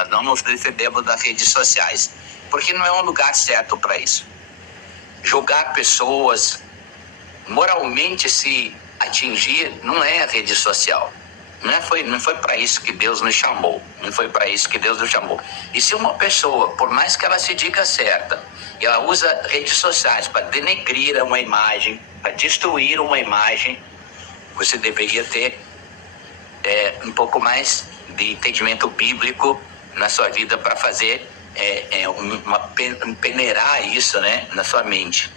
nós não nos defendemos das redes sociais, porque não é um lugar certo para isso. Julgar pessoas, moralmente se atingir, não é a rede social. Não foi para isso que Deus nos chamou. Não foi para isso que Deus nos chamou. E se uma pessoa, por mais que ela se diga certa, e ela usa redes sociais para denegrir uma imagem, para destruir uma imagem, você deveria ter um pouco mais de entendimento bíblico na sua vida para fazer peneirar isso, né, na sua mente.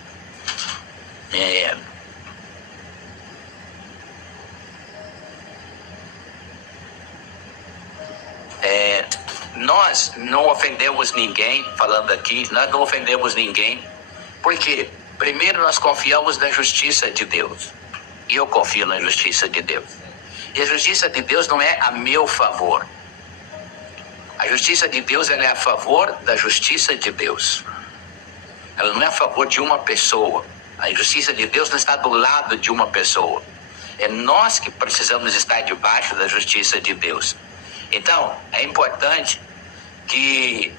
Nós não ofendemos ninguém, falando aqui, nós não ofendemos ninguém, porque primeiro nós confiamos na justiça de Deus. E eu confio na justiça de Deus. E a justiça de Deus não é a meu favor. A justiça de Deus, ela é a favor da justiça de Deus. Ela não é a favor de uma pessoa. A justiça de Deus não está do lado de uma pessoa. É nós que precisamos estar debaixo da justiça de Deus. Então, é importante que...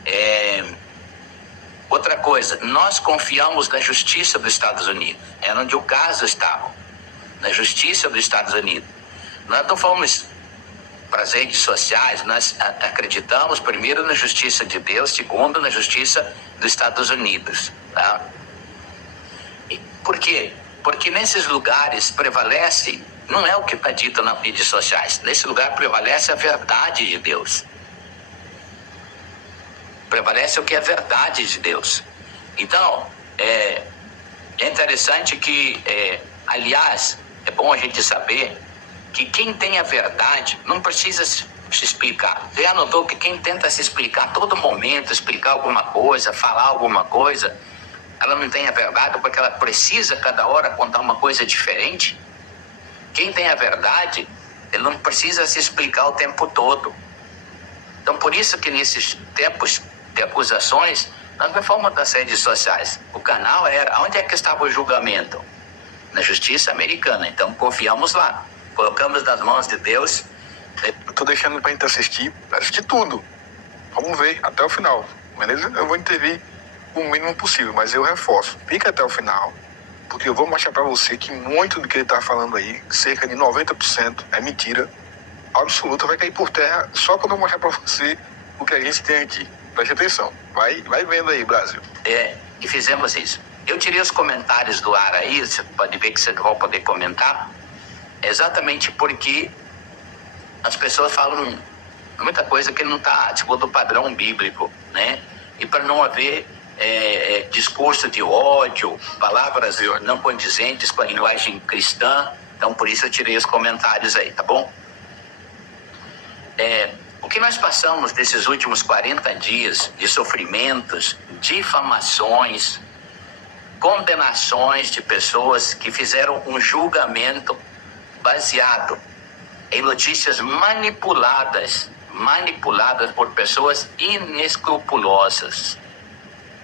outra coisa, nós confiamos na justiça dos Estados Unidos. É onde o caso estava. Na justiça dos Estados Unidos. Nós não fomos para as redes sociais, nós acreditamos primeiro na justiça de Deus, segundo na justiça dos Estados Unidos. Tá? E por quê? Porque nesses lugares prevalece, não é o que está dito nas redes sociais, nesse lugar prevalece a verdade de Deus. Prevalece o que é verdade de Deus. Então, é interessante que, aliás, é bom a gente saber que quem tem a verdade não precisa se explicar. Você já notou que quem tenta se explicar a todo momento, explicar alguma coisa, falar alguma coisa, ela não tem a verdade porque ela precisa cada hora contar uma coisa diferente? Quem tem a verdade, ele não precisa se explicar o tempo todo. Então, por isso que nesses tempos de acusações, nós não fomos das redes sociais. O canal era... Onde é que estava o julgamento? Na justiça americana. Então, confiamos lá. Colocamos nas mãos de Deus. Eu tô deixando pra gente assistir tudo. Vamos ver até o final, beleza? Eu vou intervir o mínimo possível, mas eu reforço. Fica até o final, porque eu vou mostrar pra você que muito do que ele tá falando aí, cerca de 90%, é mentira absoluta, vai cair por terra só quando eu mostrar pra você o que a gente tem aqui. Preste atenção. Vai vendo aí, Brasil. E fizemos isso. Eu tirei os comentários do ar aí, você pode ver que você vai poder comentar, exatamente porque as pessoas falam muita coisa que não está segundo o padrão bíblico, né? E para não haver discurso de ódio, palavras não condizentes com a linguagem cristã, então por isso eu tirei os comentários aí, tá bom? O que nós passamos nesses últimos 40 dias de sofrimentos, difamações, condenações de pessoas que fizeram um julgamento baseado em notícias manipuladas por pessoas inescrupulosas.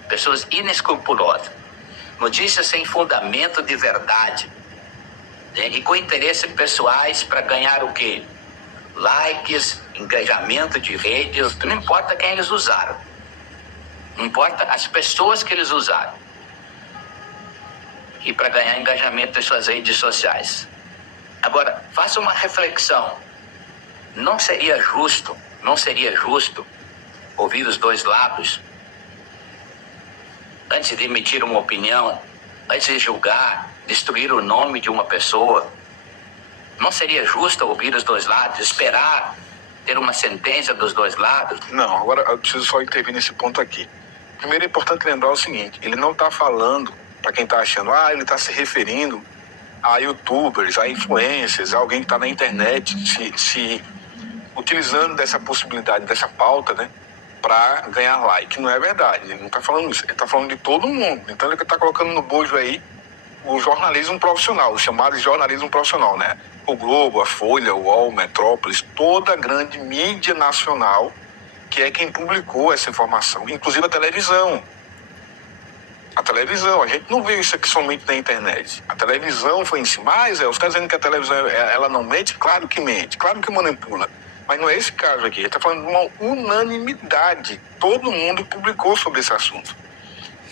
Pessoas inescrupulosas. Notícias sem fundamento de verdade. E com interesses pessoais para ganhar o quê? Likes, engajamento de redes, não importa quem eles usaram. Não importa as pessoas que eles usaram. E para ganhar engajamento das suas redes sociais. Agora, faça uma reflexão. Não seria justo ouvir os dois lados antes de emitir uma opinião, antes de julgar, destruir o nome de uma pessoa? Não seria justo ouvir os dois lados, esperar ter uma sentença dos dois lados? Não, agora eu preciso só intervir nesse ponto aqui. Primeiro é importante lembrar o seguinte, ele não está falando, para quem está achando, ele está se referindo a youtubers, a influencers, a alguém que está na internet se utilizando dessa possibilidade, dessa pauta, né, para ganhar like. Não é verdade, ele não está falando isso, ele está falando de todo mundo. Então ele está colocando no bojo aí o jornalismo profissional, o chamado de jornalismo profissional, né? O Globo, a Folha, o UOL, Metrópolis, toda a grande mídia nacional que é quem publicou essa informação, inclusive a televisão. A gente não viu isso aqui somente na internet. A televisão foi em cima. Os caras dizendo que a televisão ela não mente, claro que mente, claro que manipula. Mas não é esse caso aqui. Ele está falando de uma unanimidade. Todo mundo publicou sobre esse assunto.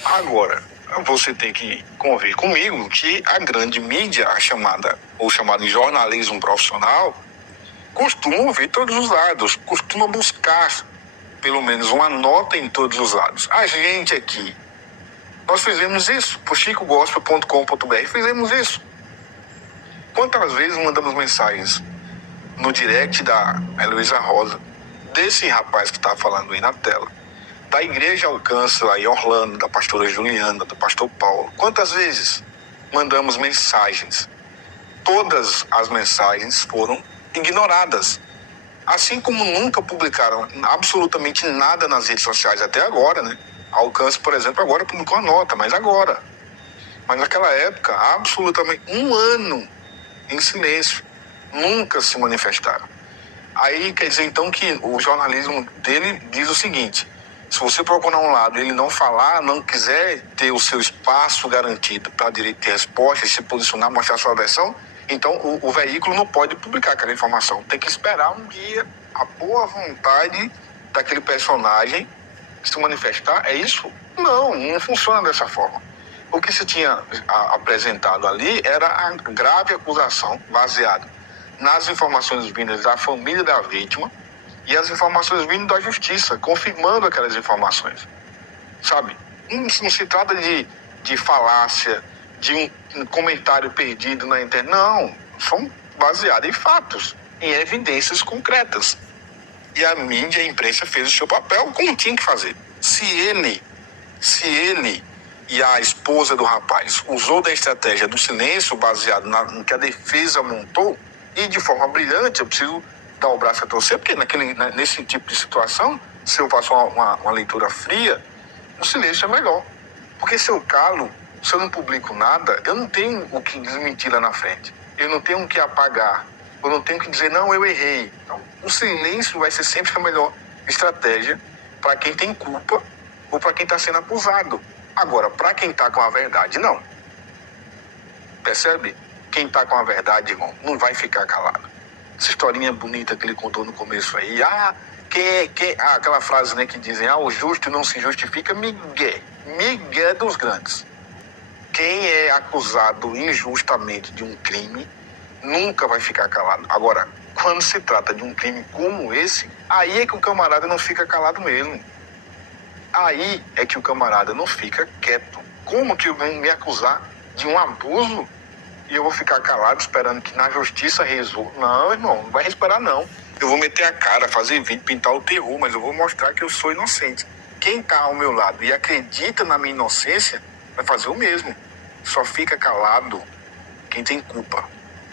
Agora, você tem que convir comigo que a grande mídia, a chamada, ou chamado de jornalismo profissional, costuma ouvir todos os lados, costuma buscar pelo menos uma nota em todos os lados. A gente aqui, nós fizemos isso, por chicogospel.com.br, fizemos isso. Quantas vezes mandamos mensagens no direct da Heloísa Rosa, desse rapaz que está falando aí na tela, da Igreja Alcance lá em Orlando, da pastora Juliana, do pastor Paulo. Quantas vezes mandamos mensagens? Todas as mensagens foram ignoradas. Assim como nunca publicaram absolutamente nada nas redes sociais até agora, né? A Alcance, por exemplo, agora publicou a nota, mas agora. Mas naquela época, absolutamente um ano em silêncio. Nunca se manifestaram. Aí quer dizer então que o jornalismo dele diz o seguinte: se você procurar um lado e ele não falar, não quiser ter o seu espaço garantido para direito de resposta, se posicionar, mostrar sua versão, então o veículo não pode publicar aquela informação. Tem que esperar um dia a boa vontade daquele personagem se manifestar. É isso? Não funciona dessa forma. O que se tinha apresentado ali era a grave acusação baseada nas informações vindas da família da vítima e as informações vindo da justiça, confirmando aquelas informações. Sabe? Não se trata de falácia, de um comentário perdido na internet. Não, são baseados em fatos, em evidências concretas. E a mídia, a imprensa fez o seu papel como tinha que fazer. Se ele e a esposa do rapaz usou da estratégia do silêncio baseado no que a defesa montou, e de forma brilhante, eu preciso dar o braço a torcer, porque nesse tipo de situação, se eu faço uma leitura fria, o silêncio é melhor. Porque se eu calo, se eu não publico nada, eu não tenho o que desmentir lá na frente. Eu não tenho o que apagar. Eu não tenho o que dizer, não, eu errei. Então, o silêncio vai ser sempre a melhor estratégia para quem tem culpa ou para quem está sendo acusado. Agora, para quem está com a verdade, não. Percebe? Quem está com a verdade, irmão, não vai ficar calado. Essa historinha bonita que ele contou no começo aí. Aquela frase, né, que dizem, o justo não se justifica, Miguel dos grandes. Quem é acusado injustamente de um crime nunca vai ficar calado. Agora, quando se trata de um crime como esse, aí é que o camarada não fica calado mesmo. Aí é que o camarada não fica quieto. Como que vão me acusar de um abuso e eu vou ficar calado esperando que na justiça resolva? Não, irmão, não vai esperar não. Eu vou meter a cara, fazer vídeo, pintar o terror, mas eu vou mostrar que eu sou inocente. Quem está ao meu lado e acredita na minha inocência vai fazer o mesmo. Só fica calado quem tem culpa.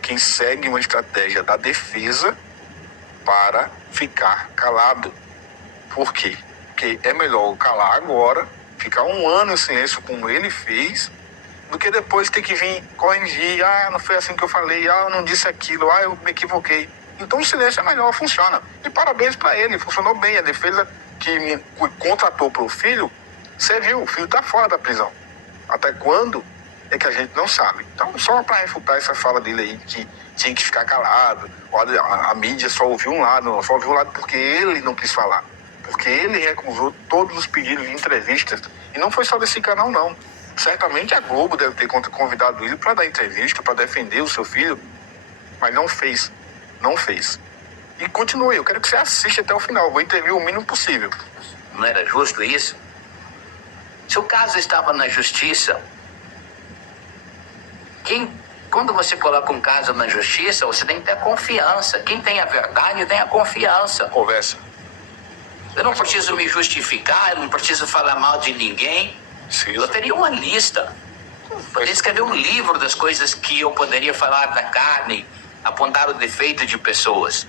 Quem segue uma estratégia da defesa para ficar calado. Por quê? Porque é melhor calar agora, ficar um ano em silêncio como ele fez, do que depois ter que vir corrigir. Não foi assim que eu falei, eu não disse aquilo, eu me equivoquei. Então o silêncio é melhor, funciona. E parabéns para ele, funcionou bem. A defesa que me contratou para o filho, você viu, o filho está fora da prisão. Até quando é que a gente não sabe. Então, só para refutar essa fala dele aí, que tinha que ficar calado, a mídia só ouviu um lado, só ouviu um lado porque ele não quis falar. Porque ele recusou todos os pedidos de entrevistas. E não foi só desse canal, não. Certamente a Globo deve ter convidado ele para dar entrevista, para defender o seu filho, mas não fez. Não fez. E continue, eu quero que você assista até o final. Vou intervir o mínimo possível. Não era justo isso? Se o caso estava na justiça, quando você coloca um caso na justiça, você tem que ter confiança. Quem tem a verdade tem a confiança. Conversa. Eu não preciso me justificar, eu não preciso falar mal de ninguém. Sim. Eu teria uma lista. Poderia escrever um livro das coisas que eu poderia falar da carne, apontar o defeito de pessoas.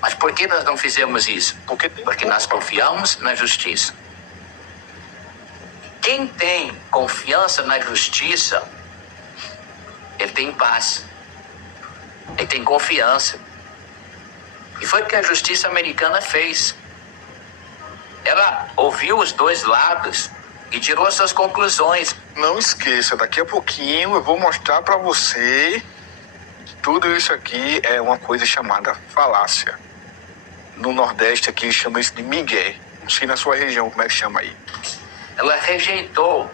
Mas por que nós não fizemos isso? Porque nós confiamos na justiça. Quem tem confiança na justiça, ele tem paz. Ele tem confiança. E foi o que a justiça americana fez. Ela ouviu os dois lados e tirou suas conclusões. Não esqueça, daqui a pouquinho eu vou mostrar para você que tudo isso aqui é uma coisa chamada falácia. no Nordeste aqui chama isso de migué. Não sei na sua região como é que chama aí. Ela rejeitou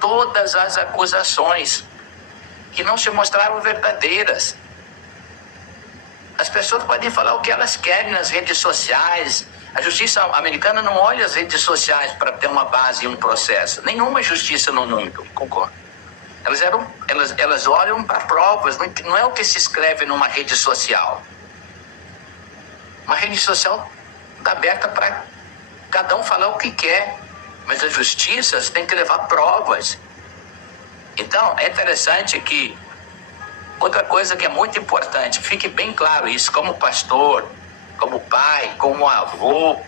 todas as acusações que não se mostraram verdadeiras. As pessoas podem falar o que elas querem nas redes sociais. A justiça americana não olha as redes sociais para ter uma base e um processo. Nenhuma justiça no mundo. Concordo. Elas olham para provas. Não é o que se escreve numa rede social. Uma rede social está aberta para cada um falar o que quer. Mas as justiças têm que levar provas. Então, é interessante que outra coisa que é muito importante, fique bem claro isso, como pastor, como pai, como avô.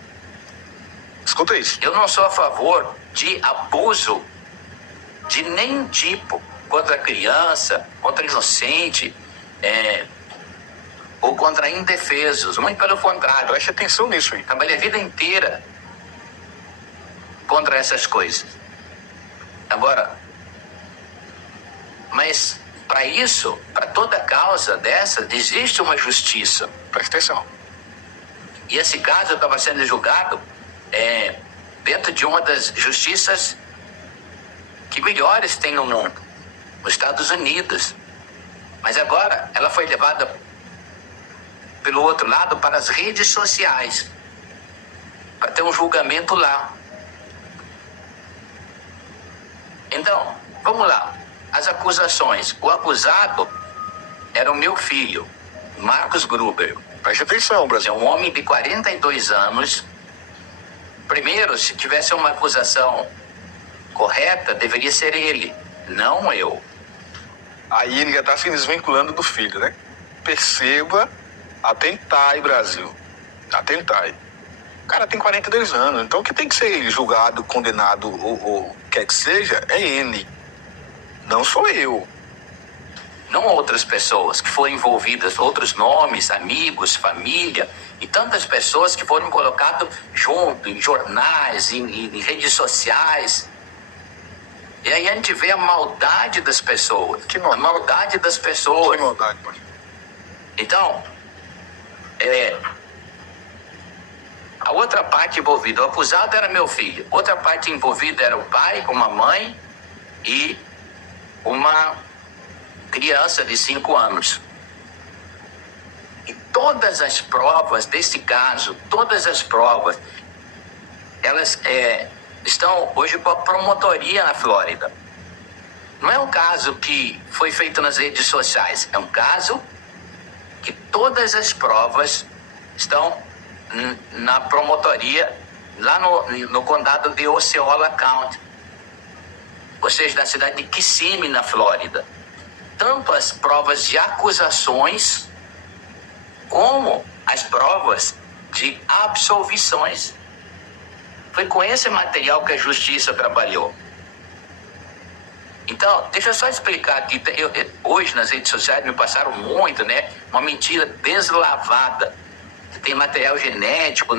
Escuta isso. Eu não sou a favor de abuso de nenhum tipo contra criança, contra inocente, ou contra indefesos. Muito pelo contrário. Preste atenção nisso aí. Trabalhei a vida inteira contra essas coisas. Agora, mas para isso, para toda causa dessa, existe uma justiça. Preste atenção. E esse caso estava sendo julgado dentro de uma das justiças que melhores tem no mundo, nos Estados Unidos. Mas agora ela foi levada pelo outro lado para as redes sociais, para ter um julgamento lá. Então, vamos lá. As acusações. O acusado era o meu filho, Marcos Gruber. Preste atenção, É Brasil. um homem de 42 anos. Primeiro, se tivesse uma acusação correta, deveria ser ele, não eu. Aí ele já está se desvinculando do filho, né? Perceba, atentai, Brasil. Atentai. O cara tem 42 anos, então o que tem que ser julgado, condenado ou quer que seja, é ele. Não sou eu. Não outras pessoas que foram envolvidas, outros nomes, amigos, família, e tantas pessoas que foram colocadas junto em jornais, em redes sociais. E aí a gente vê a maldade das pessoas. Que maldade? A maldade das pessoas. Que maldade, mano. Então, a outra parte envolvida, o acusado era meu filho. Outra parte envolvida era o pai, uma mãe e uma criança de 5 anos. E todas as provas desse caso, todas as provas, elas estão hoje com a promotoria na Flórida. Não é um caso que foi feito nas redes sociais, é um caso que todas as provas estão na promotoria lá no condado de Osceola County, ou seja, na cidade de Kissimmee, na Flórida. Tanto as provas de acusações como as provas de absolvições. Foi com esse material que a justiça trabalhou. Então, deixa eu só explicar aqui. Hoje nas redes sociais me passaram muito, né? Uma mentira deslavada. Tem material genético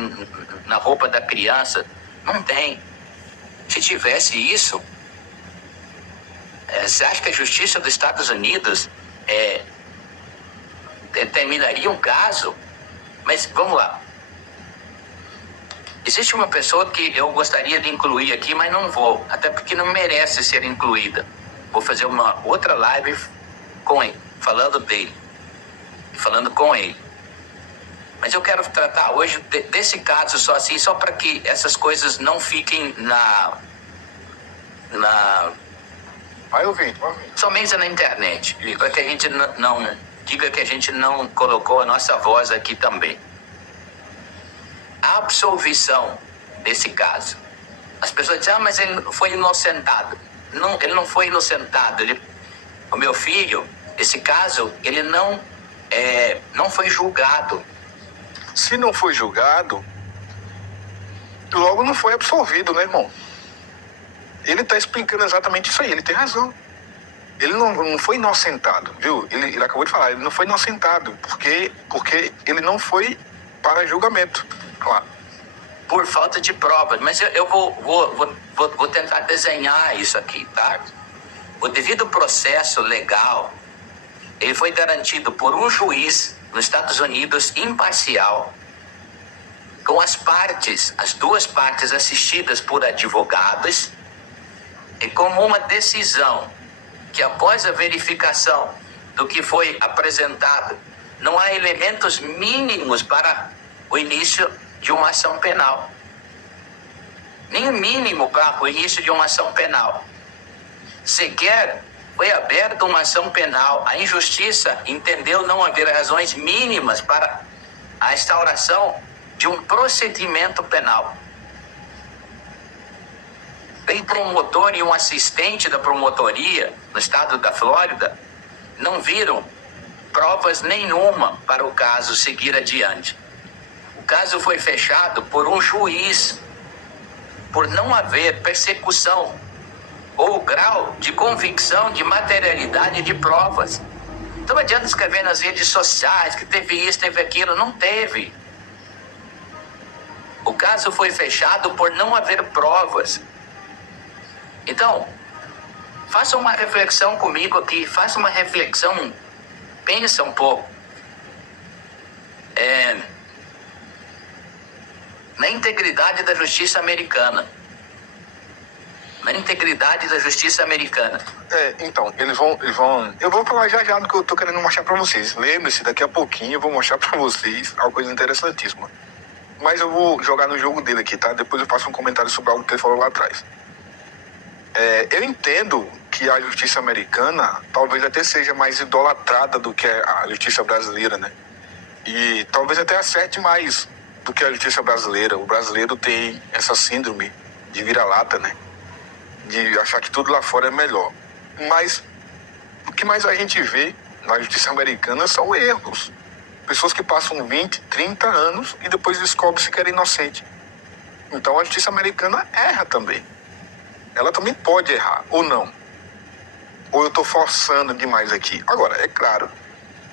na roupa da criança. Não tem. Se tivesse isso, você acha que a justiça dos Estados Unidos determinaria um caso? Mas vamos lá. Existe uma pessoa que eu gostaria de incluir aqui, mas não vou, até porque não merece ser incluída. Vou fazer uma outra live com ele, falando dele, falando com ele. Mas eu quero tratar hoje desse caso só assim, só para que essas coisas não fiquem Vai ouvindo. somente na internet. Diga que a gente diga que a gente não colocou a nossa voz aqui também. A absolvição desse caso. As pessoas dizem, mas ele foi inocentado. Não, ele não foi inocentado. O meu filho, esse caso, ele não foi julgado. Se não foi julgado, logo não foi absolvido, né, irmão? Ele está explicando exatamente isso aí, ele tem razão. Ele não foi inocentado, viu? Ele acabou de falar, ele não foi inocentado, porque ele não foi para julgamento, claro. Por falta de provas. Mas eu vou tentar desenhar isso aqui, tá? O devido processo legal, ele foi garantido por um juiz nos Estados Unidos imparcial, com as duas partes assistidas por advogados, e como uma decisão que, após a verificação do que foi apresentado, não há elementos mínimos para o início de uma ação penal. Nem o mínimo para o início de uma ação penal. Sequer foi aberta uma ação penal. A injustiça entendeu não haver razões mínimas para a instauração de um procedimento penal. Tem promotor e um assistente da promotoria no estado da Flórida não viram provas nenhuma para o caso seguir adiante. O caso foi fechado por um juiz por não haver persecução ou grau de convicção de materialidade de provas. Então não adianta escrever nas redes sociais que teve isso, teve aquilo. Não teve. O caso foi fechado por não haver provas. Então, faça uma reflexão comigo aqui, faça uma reflexão, pensa um pouco. Na integridade da justiça americana. Na integridade da justiça americana. Então, eles vão... Eu vou falar já do que eu tô querendo mostrar pra vocês. Lembre-se, daqui a pouquinho eu vou mostrar pra vocês uma coisa interessantíssima. Mas eu vou jogar no jogo dele aqui, tá? Depois eu faço um comentário sobre algo que ele falou lá atrás. Eu entendo que a justiça americana talvez até seja mais idolatrada do que a justiça brasileira, né? E talvez até acerte mais do que a justiça brasileira. O brasileiro tem essa síndrome de vira-lata, né? De achar que tudo lá fora é melhor. Mas o que mais a gente vê na justiça americana são erros. Pessoas que passam 20, 30 anos e depois descobrem-se que era inocente. Então a justiça americana erra também. Ela também pode errar, ou não. Ou eu estou forçando demais aqui. Agora, é claro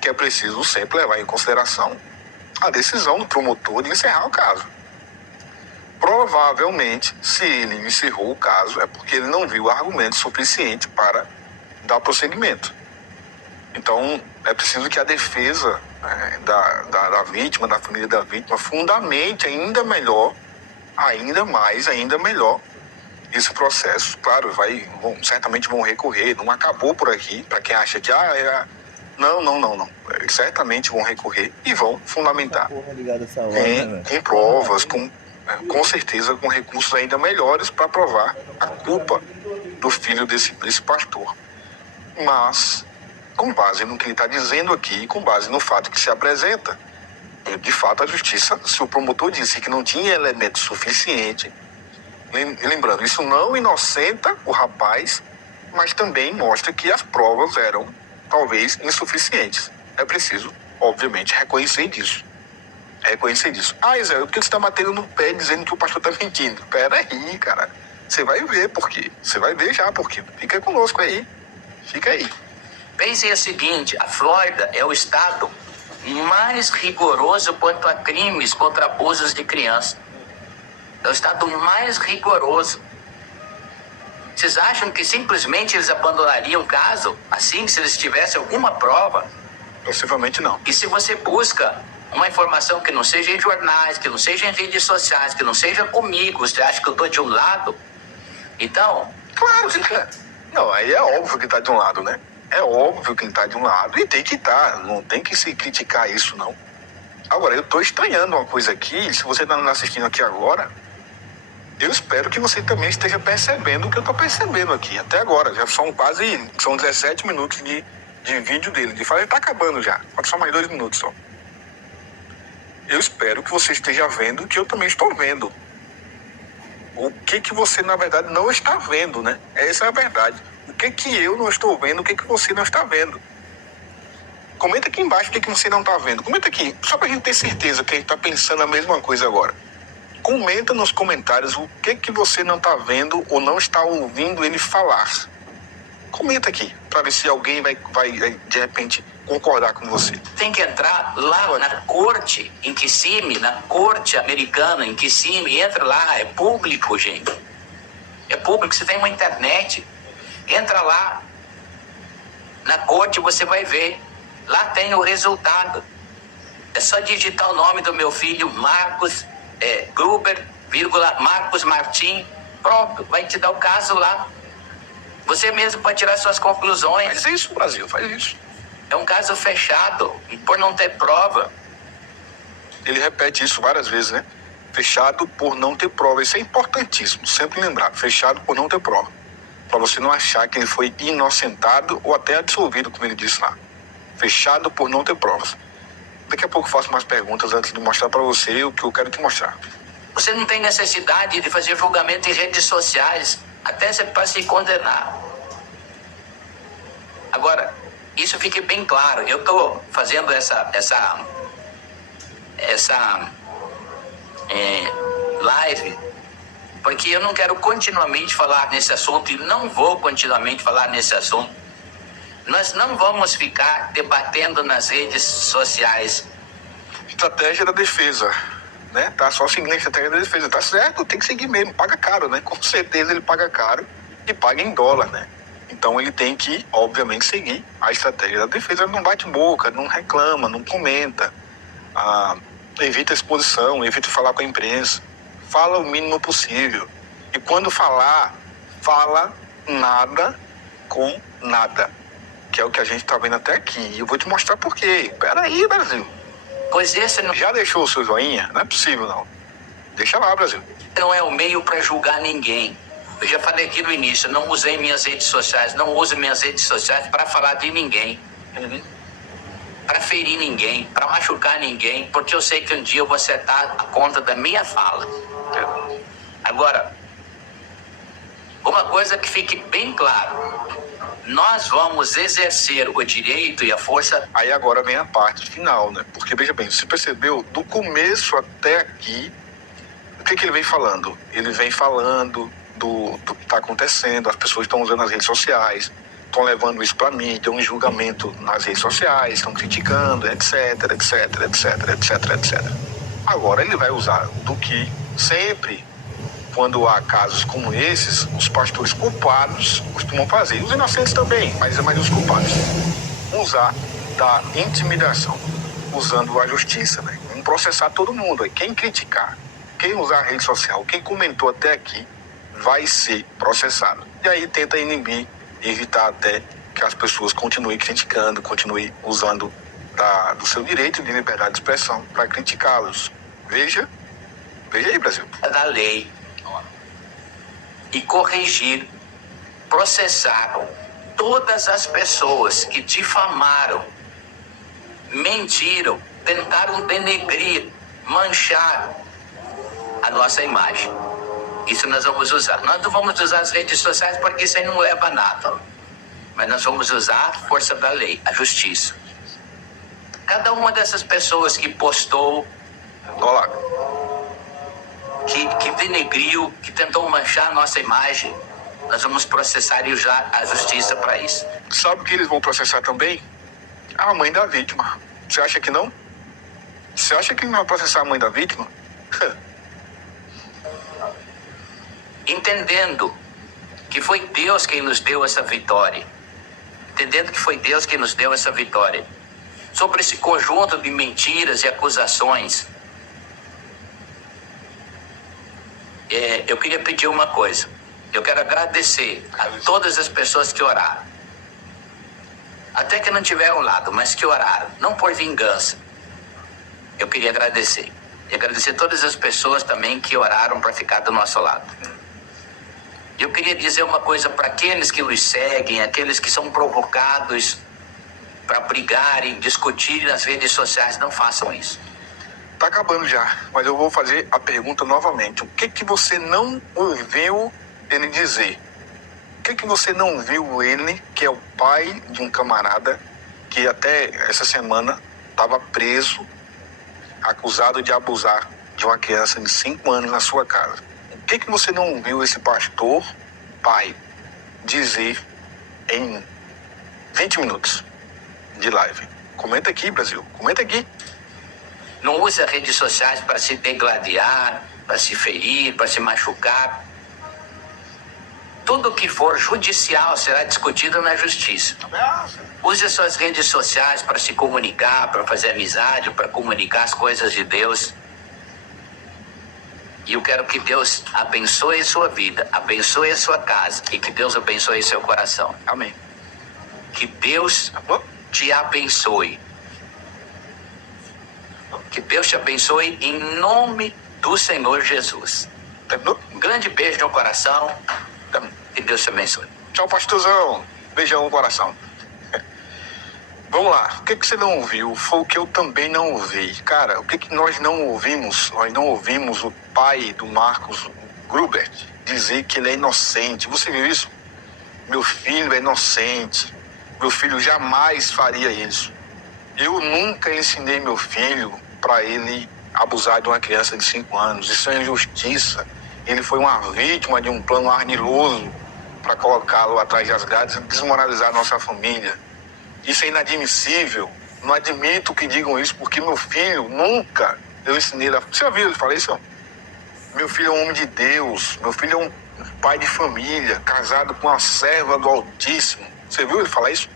que é preciso sempre levar em consideração a decisão do promotor de encerrar o caso. Provavelmente, se ele encerrou o caso, é porque ele não viu argumento suficiente para dar prosseguimento. Então, é preciso que a defesa da vítima, da família da vítima, fundamente ainda melhor, ainda melhor, esse processo. Claro, certamente vão recorrer, não acabou por aqui, para quem acha que não. Eles certamente vão recorrer e vão fundamentar com provas, com certeza com recursos ainda melhores para provar a culpa do filho desse pastor. Mas, com base no que ele está dizendo aqui, com base no fato que se apresenta, de fato a justiça, se o promotor disse que não tinha elemento suficiente, lembrando, isso não inocenta o rapaz, mas também mostra que as provas eram talvez insuficientes. É preciso, obviamente, reconhecer disso. Israel, por que você está batendo no pé dizendo que o pastor está mentindo? Pera aí, cara. Você vai ver por quê. Você vai ver já por quê. Fica conosco aí. Fica aí. Pense o seguinte, a Flórida é o estado mais rigoroso quanto a crimes contra abusos de criança. É o estado mais rigoroso. Vocês acham que simplesmente eles abandonariam o caso assim, se eles tivessem alguma prova? Possivelmente não. E se você busca uma informação que não seja em jornais, que não seja em redes sociais, que não seja comigo, você acha que eu estou de um lado? Então... Claro que tá. Não, aí é óbvio que está de um lado, né? É óbvio que ele está de um lado e tem que estar. Não tem que se criticar isso, não. Agora, eu estou estranhando uma coisa aqui, se você está assistindo aqui agora... Eu espero que você também esteja percebendo o que eu estou percebendo aqui, até agora. Já são 17 minutos de vídeo dele. De fato, ele está acabando já. Pode só mais 2 minutos só. Eu espero que você esteja vendo o que eu também estou vendo. O que você, na verdade, não está vendo, né? Essa é a verdade. O que eu não estou vendo, o que você não está vendo. Comenta aqui embaixo o que você não está vendo. Comenta aqui, só para a gente ter certeza que a gente está pensando a mesma coisa agora. Comenta nos comentários o que você não está vendo ou não está ouvindo ele falar. Comenta aqui, para ver se alguém vai, de repente, concordar com você. Tem que entrar lá na corte em Kissimmee, na corte americana em Kissimmee. Entra lá, é público, gente. É público, você tem uma internet. Entra lá. Na corte você vai ver. Lá tem o resultado. É só digitar o nome do meu filho, Marcos Gruber, Marcos Martim, pronto, vai te dar o caso lá. Você mesmo pode tirar suas conclusões. Faz isso, Brasil, faz isso. É um caso fechado, e por não ter prova. Ele repete isso várias vezes, né? Fechado por não ter prova. Isso é importantíssimo, sempre lembrar. Fechado por não ter prova. Para você não achar que ele foi inocentado ou até absolvido, como ele disse lá. Fechado por não ter provas. Daqui a pouco eu faço mais perguntas antes de mostrar para você o que eu quero te mostrar. Você não tem necessidade de fazer julgamento em redes sociais, até para se condenar. Agora, isso fique bem claro. Eu estou fazendo essa live porque eu não quero continuamente falar nesse assunto e não vou continuamente falar nesse assunto. Nós não vamos ficar debatendo nas redes sociais. Estratégia da defesa, né? Tá só seguindo a estratégia da defesa. Tá certo, tem que seguir mesmo. Paga caro, né? Com certeza ele paga caro e paga em dólar, né? Então ele tem que, obviamente, seguir a estratégia da defesa. Ele não bate boca, não reclama, não comenta. Evita exposição, evita falar com a imprensa. Fala o mínimo possível. E quando falar, fala nada com nada. Que é o que a gente tá vendo até aqui. E eu vou te mostrar por quê. Peraí, Brasil. Pois esse não... Já deixou o seu joinha? Não é possível, não. Deixa lá, Brasil. Não é o meio para julgar ninguém. Eu já falei aqui no início, não usei minhas redes sociais, não uso minhas redes sociais para falar de ninguém. Para ferir ninguém, para machucar ninguém, porque eu sei que um dia eu vou acertar a conta da minha fala. Agora, uma coisa que fique bem claro, nós vamos exercer o direito e a força... Aí agora vem a parte final, né? Porque, veja bem, você percebeu, do começo até aqui, o que ele vem falando? Ele vem falando do que está acontecendo, as pessoas estão usando as redes sociais, estão levando isso para mídia, um julgamento nas redes sociais, estão criticando, etc, etc, etc, etc, etc. Agora ele vai usar do que sempre, quando há casos como esses, os pastores culpados costumam fazer. Os inocentes também, mas é mais os culpados. Usar da intimidação, usando a justiça, né? Vamos processar todo mundo. Quem criticar, quem usar a rede social, quem comentou até aqui, vai ser processado. E aí tenta inibir, evitar até que as pessoas continuem criticando, continuem usando do seu direito de liberdade de expressão para criticá-los. Veja aí, Brasil. Da lei. E corrigir, processaram todas as pessoas que difamaram, mentiram, tentaram denegrir, manchar a nossa imagem. Isso nós vamos usar. Nós não vamos usar as redes sociais porque isso aí não leva a nada. Mas nós vamos usar a força da lei, a justiça. Cada uma dessas pessoas que postou, que denegriu, que tentou manchar a nossa imagem, nós vamos processar e usar a justiça para isso. Sabe o que eles vão processar também? A mãe da vítima. Você acha que não? Você acha que não vai processar a mãe da vítima? Entendendo que foi Deus quem nos deu essa vitória. Entendendo que foi Deus quem nos deu essa vitória. Sobre esse conjunto de mentiras e acusações, eu queria pedir uma coisa. Eu quero agradecer a todas as pessoas que oraram. Até que não tiveram lado, mas que oraram. Não por vingança. Eu queria agradecer. E agradecer todas as pessoas também que oraram para ficar do nosso lado. Eu queria dizer uma coisa para aqueles que nos seguem, aqueles que são provocados para brigarem, discutirem nas redes sociais. Não façam isso. Tá acabando já, mas eu vou fazer a pergunta novamente. O que você não ouviu ele dizer? O que você não viu ele, que é o pai de um camarada que até essa semana estava preso, acusado de abusar de uma criança de 5 anos na sua casa? O que você não viu esse pastor, pai, dizer em 20 minutos de live? Comenta aqui, Brasil, comenta aqui. Não use as redes sociais para se degladiar, para se ferir, para se machucar. Tudo que for judicial será discutido na justiça. Use as suas redes sociais para se comunicar, para fazer amizade, para comunicar as coisas de Deus. E eu quero que Deus abençoe sua vida, abençoe a sua casa e que Deus abençoe seu coração. Amém. Que Deus Tá te abençoe. Que Deus te abençoe em nome do Senhor Jesus. Terminou? Um grande beijo no coração. Que Deus te abençoe. Tchau, pastorzão. Beijão no coração. Vamos lá. O que você não ouviu? Foi o que eu também não ouvi. Cara, o que nós não ouvimos? Nós não ouvimos o pai do Marcos Grubert dizer que ele é inocente. Você viu isso? Meu filho é inocente. Meu filho jamais faria isso. Eu nunca ensinei meu filho para ele abusar de uma criança de 5 anos. Isso é injustiça. Ele foi uma vítima de um plano ardiloso para colocá-lo atrás das grades e desmoralizar a nossa família. Isso é inadmissível. Não admito que digam isso, porque meu filho nunca eu ensinei. Você ouviu ele falar isso? Meu filho é um homem de Deus. Meu filho é um pai de família, casado com uma serva do Altíssimo. Você viu ele falar isso?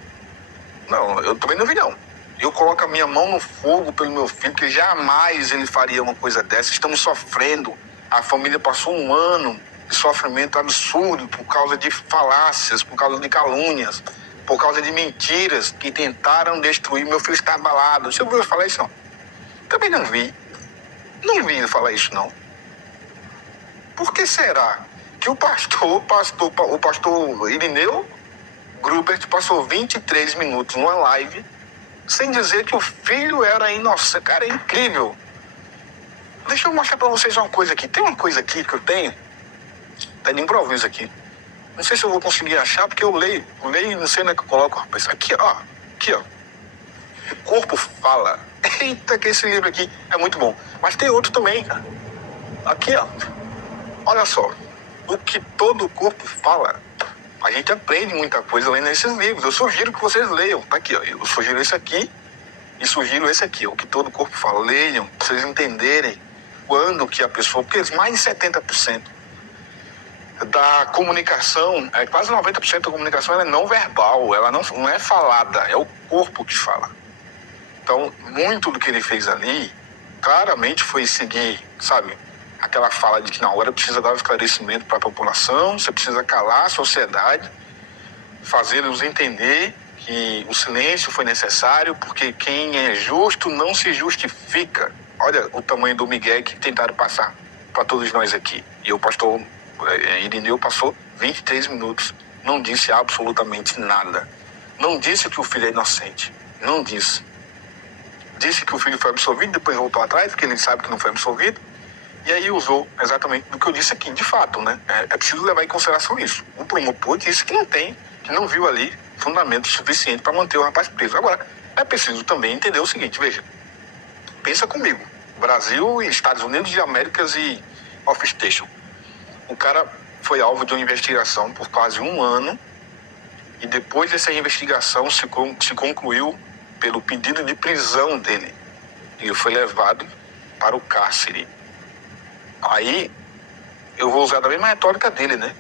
Não, eu também não vi, não. Eu coloco a minha mão no fogo pelo meu filho, que jamais ele faria uma coisa dessa. Estamos sofrendo. A família passou um ano de sofrimento absurdo por causa de falácias, por causa de calúnias, por causa de mentiras que tentaram destruir. Meu filho está abalado. Você ouviu ele falar isso, não? Também não vi. Não vi ele falar isso, não. Por que será que o pastor Irineu Grubert passou 23 minutos numa live sem dizer que o filho era inocente? Cara, é incrível. Deixa eu mostrar pra vocês uma coisa aqui. Tem uma coisa aqui que eu tenho. Tá de improviso aqui. Não sei se eu vou conseguir achar, porque eu leio, não sei onde é que eu coloco, rapaz. Aqui, ó. Aqui, ó. O corpo fala. Eita, que esse livro aqui é muito bom. Mas tem outro também, cara. Aqui, ó. Olha só. O que todo o corpo fala. A gente aprende muita coisa lendo esses livros. Eu sugiro que vocês leiam. Tá aqui, ó. Eu sugiro esse aqui e sugiro esse aqui. O que todo o corpo fala. Leiam, pra vocês entenderem quando que a pessoa... Porque mais de 70% da comunicação, quase 90% da comunicação, ela é não verbal. Ela não é falada. É o corpo que fala. Então, muito do que ele fez ali, claramente foi seguir, sabe? Aquela fala de que na hora precisa dar um esclarecimento para a população, você precisa calar a sociedade, fazê-los entender que o silêncio foi necessário, porque quem é justo não se justifica. Olha o tamanho do migué que tentaram passar para todos nós aqui. E o pastor Irineu passou 23 minutos, não disse absolutamente nada. Não disse que o filho é inocente, não disse. Disse que o filho foi absolvido, depois voltou atrás, porque ele sabe que não foi absolvido. E aí usou exatamente do que eu disse aqui, de fato, né? É preciso levar em consideração isso. O promotor disse que não viu ali fundamento suficiente para manter o rapaz preso. Agora, é preciso também entender o seguinte, veja, pensa comigo, Brasil e Estados Unidos de Américas e Off Station. O cara foi alvo de uma investigação por quase um ano e depois dessa investigação se concluiu pelo pedido de prisão dele. Ele foi levado para o cárcere. Aí, eu vou usar da mesma retórica dele, né?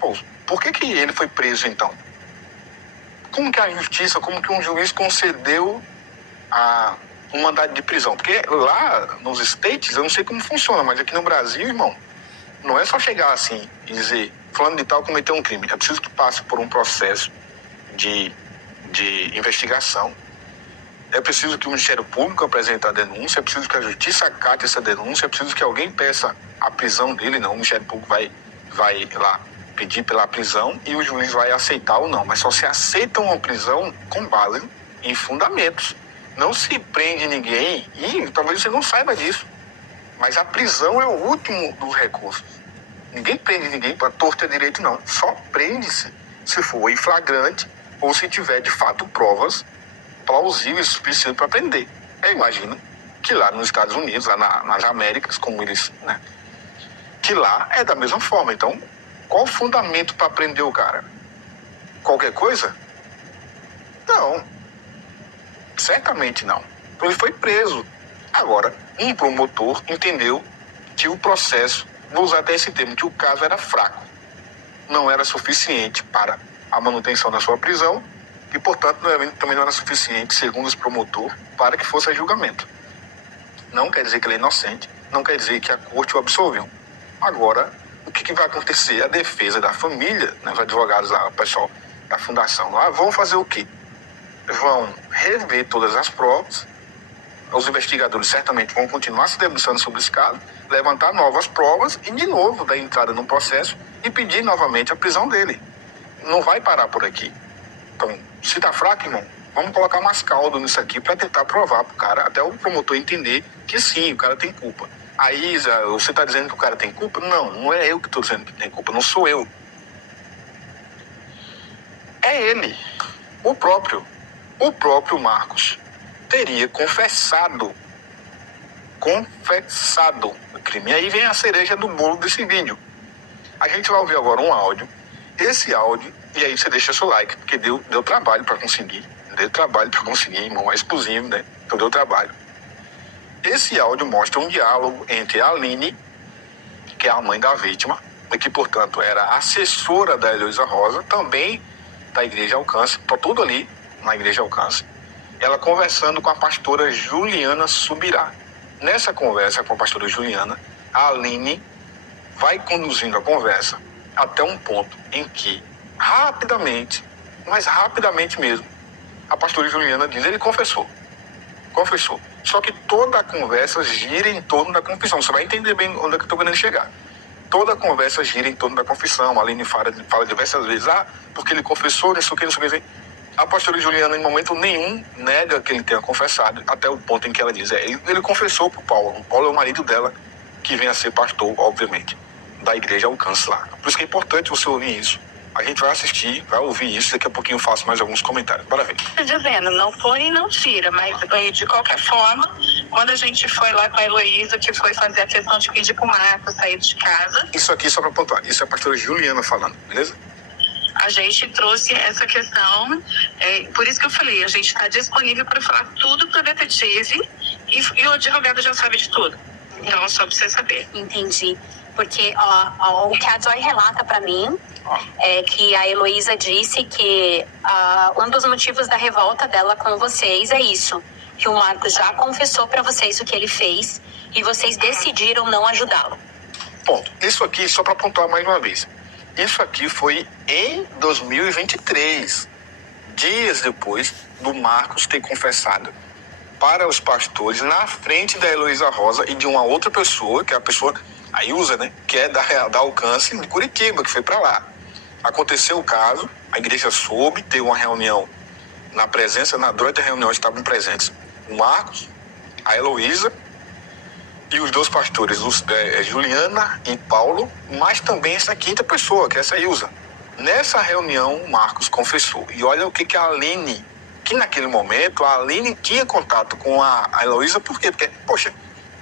Pô, por que ele foi preso, então? Como que a justiça, como que um juiz concedeu um mandado de prisão? Porque lá nos States, eu não sei como funciona, mas aqui no Brasil, irmão, não é só chegar assim e dizer, fulano de tal cometeu um crime. É preciso que passe por um processo de investigação. É preciso que o Ministério Público apresente a denúncia, é preciso que a Justiça acate essa denúncia, é preciso que alguém peça a prisão dele, não. O Ministério Público vai lá pedir pela prisão e o juiz vai aceitar ou não. Mas só se aceita uma prisão com base em fundamentos. Não se prende ninguém e talvez você não saiba disso. Mas a prisão é o último dos recursos. Ninguém prende ninguém para torto e direito, não. Só prende-se se for em flagrante ou se tiver de fato provas plausíveis o suficiente para prender. Eu imagino que lá nos Estados Unidos, lá nas Américas, como eles, né? Que lá é da mesma forma. Então, qual o fundamento para prender o cara? Qualquer coisa? Não. Certamente não. Então, ele foi preso. Agora, um promotor entendeu que o processo, vou usar até esse termo, que o caso era fraco. Não era suficiente para a manutenção da sua prisão e, portanto, também não era suficiente, segundo os promotores, para que fosse a julgamento. Não quer dizer que ele é inocente, não quer dizer que a corte o absolveu. Agora, o que vai acontecer? A defesa da família, né, os advogados lá, o pessoal da fundação lá, vão fazer o quê? Vão rever todas as provas, os investigadores certamente vão continuar se debruçando sobre esse caso, levantar novas provas e, de novo, dar entrada no processo e pedir novamente a prisão dele. Não vai parar por aqui. Então, se tá fraco, irmão, vamos colocar mais caldo nisso aqui para tentar provar pro cara, até o promotor entender que sim, o cara tem culpa. Aí, Isa, você tá dizendo que o cara tem culpa? Não, não é eu que tô dizendo que tem culpa, não sou eu. É ele, o próprio Marcos teria confessado o crime. E aí vem a cereja do bolo desse vídeo. A gente vai ouvir agora um áudio. Esse áudio, e aí você deixa seu like, porque deu trabalho para conseguir. Irmão, é exclusivo, né? Então deu trabalho. Esse áudio mostra um diálogo entre a Aline, que é a mãe da vítima, e que, portanto, era assessora da Heloísa Rosa, também da Igreja Alcance, tá tudo ali na Igreja Alcance. Ela conversando com a pastora Juliana Subirá. Nessa conversa com a pastora Juliana, a Aline vai conduzindo a conversa até um ponto em que, rapidamente, mas rapidamente mesmo, a pastora Juliana diz, ele confessou. Só que toda a conversa gira em torno da confissão. Você vai entender bem onde é que eu estou querendo chegar. Toda a conversa gira em torno da confissão. A Aline fala diversas vezes, porque ele confessou, não sei o que. A pastora Juliana, em momento nenhum, nega que ele tenha confessado, até o ponto em que ela diz, ele confessou pro Paulo. O Paulo é o marido dela, que vem a ser pastor, obviamente, da Igreja Alcance lá. Por isso que é importante você ouvir isso. A gente vai assistir, vai ouvir isso, daqui a pouquinho eu faço mais alguns comentários. Bora ver. Dizendo, não põe e não tira, mas de qualquer forma, quando a gente foi lá com a Heloísa, que foi fazer a questão de pedir pro Marcos sair de casa... Isso aqui, só pra pontuar, isso é a pastora Juliana falando, beleza? A gente trouxe essa questão, por isso que eu falei, a gente está disponível para falar tudo para o detetive e o advogado já sabe de tudo. Então, só para você saber. Entendi. Porque o que a Joy relata para mim é que a Heloísa disse que um dos motivos da revolta dela com vocês é isso, que o Marcos já confessou para vocês o que ele fez e vocês decidiram não ajudá-lo. Ponto. Isso aqui, só para pontuar mais uma vez, isso aqui foi em 2023, dias depois do Marcos ter confessado para os pastores na frente da Heloísa Rosa e de uma outra pessoa, que é a pessoa, a Ilza, né, que é da Alcance de Curitiba, que foi para lá. Aconteceu o caso, a igreja soube, teve uma reunião na presença, durante a reunião estavam presentes o Marcos, a Heloísa e os dois pastores, Juliana e Paulo, mas também essa quinta pessoa, que é essa Ilza. Nessa reunião, o Marcos confessou. E olha o que a Aline, que naquele momento a Aline tinha contato com a Heloísa, por quê? Porque, poxa,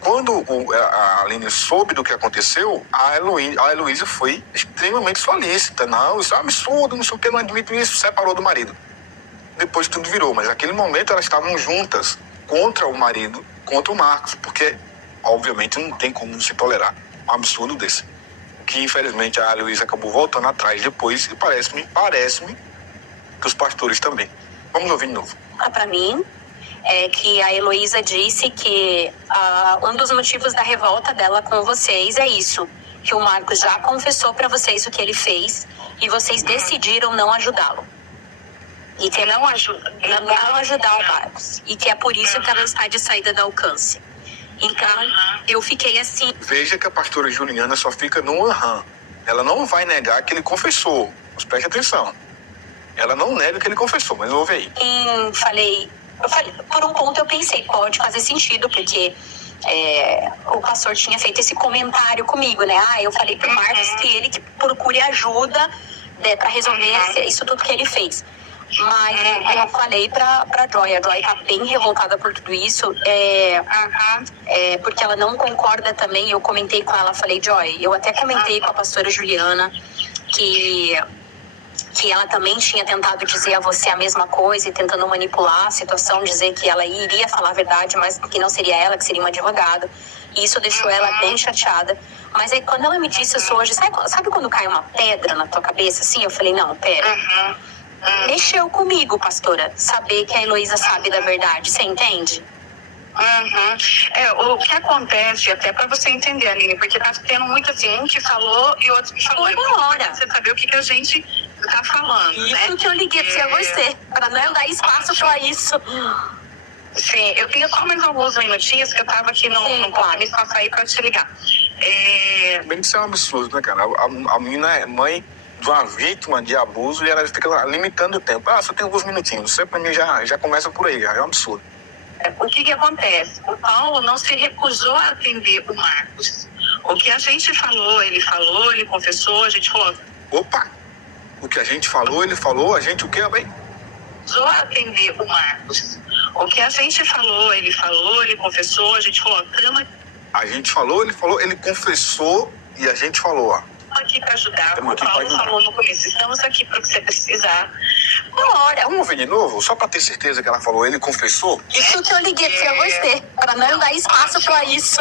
quando a Aline soube do que aconteceu, a Heloísa foi extremamente solícita. Não, isso é um absurdo, não sei o que, não admito isso, separou do marido. Depois tudo virou, mas naquele momento elas estavam juntas contra o marido, contra o Marcos, porque obviamente não tem como se tolerar um absurdo desse. Que infelizmente a Heloísa acabou voltando atrás depois e parece-me que os pastores também. Vamos ouvir de novo. Para mim, é que a Heloísa disse que um dos motivos da revolta dela com vocês é isso, que o Marcos já confessou para vocês o que ele fez e vocês decidiram não ajudá-lo. E que não ajudar o Marcos. E que é por isso que ela está de saída da Alcance. Então, eu fiquei assim... Veja que a pastora Juliana só fica no aham. Ela não vai negar que ele confessou. Mas preste atenção. Ela não nega que ele confessou, mas ouve aí. Eu falei, por um ponto eu pensei, pode fazer sentido, porque o pastor tinha feito esse comentário comigo, né? Eu falei pro Marcos que ele que procure ajuda para resolver isso tudo que ele fez. Mas eu falei pra Joy, a Joy tá bem revoltada por tudo isso, porque ela não concorda também. Eu comentei com ela, falei, Joy, eu até comentei com a pastora Juliana que ela também tinha tentado dizer a você a mesma coisa e tentando manipular a situação, dizer que ela iria falar a verdade, mas que não seria ela, que seria um advogado. E isso deixou ela bem chateada. Mas aí quando ela me disse isso hoje, sabe quando cai uma pedra na tua cabeça assim? Eu falei, não, pera. Mexeu comigo, pastora, saber que a Heloísa sabe da verdade, você entende? Uhum. O que acontece, até para você entender, Aline, porque tá tendo muito assim, um que falou e outro que falou. Uma hora. Você saber o que a gente tá falando, Isso né? que eu liguei pra você, para não dar espaço para isso. Sim, eu tenho só mais alguns minutinhos que eu tava aqui no compromisso pra sair pra te ligar. Bem que isso é um absurdo, né, cara? A menina é mãe de uma vítima de abuso e ela fica lá limitando o tempo. Só tem alguns minutinhos. Isso pra mim já começa por aí, já é um absurdo. O que acontece? O Paulo não se recusou a atender o Marcos. O que a gente falou, ele confessou, a gente falou. Opa! O que a gente falou, ele falou, a gente o quê, bem? Recusou a atender o Marcos. O que a gente falou, ele confessou, a gente falou, tamo A gente falou, ele confessou e a gente falou, ó. aqui para ajudar. Tamo O aqui pra Paulo ajudar. falou no começo, estamos aqui para o que você precisar. Uma hora. Vamos ver de novo, só pra ter certeza que ela falou, ele confessou? Isso que eu liguei pra você, para não dar espaço para isso.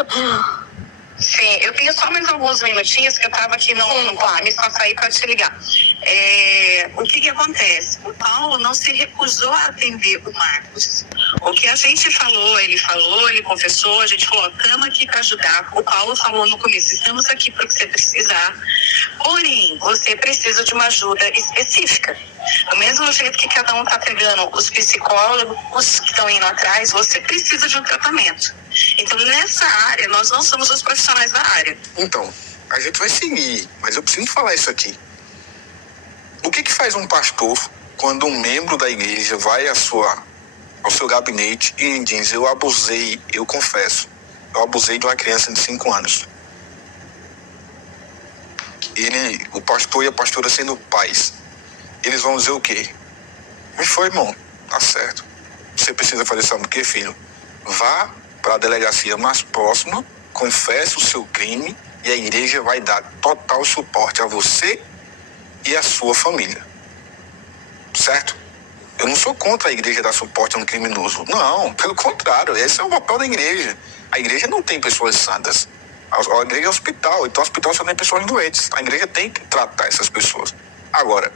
Sim, eu tenho só mais alguns minutinhos que eu tava aqui no compromisso pra sair pra te ligar. O que acontece? O Paulo não se recusou a atender o Marcos. O que a gente falou, ele confessou, a gente falou, estamos aqui pra ajudar. O Paulo falou no começo, estamos aqui para o que você precisar. Porém, você precisa de uma ajuda específica. Do mesmo jeito que cada um tá pegando os psicólogos que estão indo atrás, você precisa de um tratamento. Então, nessa área, nós não somos os profissionais da área. Então, a gente vai seguir, mas eu preciso falar isso aqui. O que faz um pastor quando um membro da igreja vai ao seu gabinete e diz, eu confesso, eu abusei de uma criança de 5 anos. O pastor e a pastora sendo pais, eles vão dizer o quê? Me foi, irmão, tá certo. Você precisa fazer sabe o quê, filho? Vá para a delegacia mais próxima, confesse o seu crime e a igreja vai dar total suporte a você e a sua família. Certo? Eu não sou contra a igreja dar suporte a um criminoso. Não, pelo contrário, esse é o papel da igreja. A igreja não tem pessoas santas. A igreja é hospital, então o hospital só tem pessoas doentes. A igreja tem que tratar essas pessoas. Agora,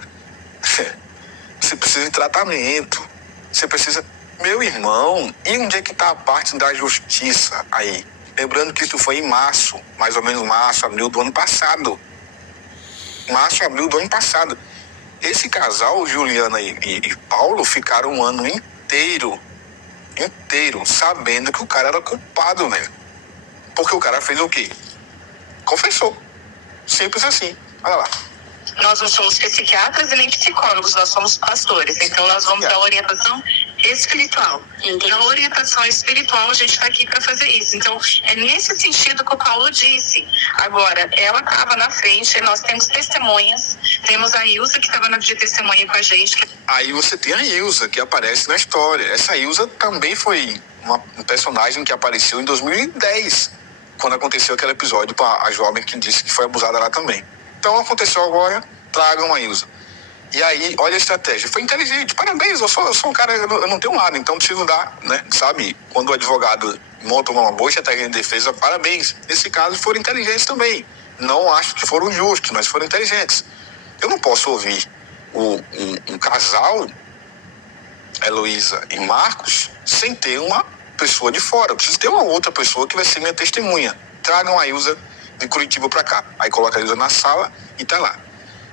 você precisa de tratamento, você precisa... Meu irmão, e onde é que está a parte da justiça aí? Lembrando que isso foi em março, mais ou menos março, abril do ano passado. Março, abril do ano passado. Esse casal, Juliana e Paulo, ficaram um ano inteiro, sabendo que o cara era culpado, velho. Porque o cara fez o quê? Confessou. Simples assim. Olha lá. Nós não somos psiquiatras e nem psicólogos, nós somos pastores. Então, nós vamos dar orientação espiritual. Na orientação espiritual, a gente está aqui para fazer isso. Então, é nesse sentido que o Paulo disse. Agora, ela estava na frente, nós temos testemunhas. Temos a Ilza, que estava de testemunha com a gente. Aí você tem a Ilza, que aparece na história. Essa Ilza também foi um personagem que apareceu em 2010, quando aconteceu aquele episódio com a jovem que disse que foi abusada lá também. Então aconteceu agora, tragam a Ilza. E aí, olha a estratégia. Foi inteligente, parabéns, eu sou um cara, eu não tenho nada, então preciso dar, né? Sabe, quando o advogado monta uma boa estratégia de defesa, parabéns. Nesse caso, foram inteligentes também. Não acho que foram justos, mas foram inteligentes. Eu não posso ouvir um casal, Heloísa e Marcos, sem ter uma pessoa de fora. Eu preciso ter uma outra pessoa que vai ser minha testemunha. Tragam a Ilza de Curitiba para cá. Aí coloca a Ilza na sala e tá lá.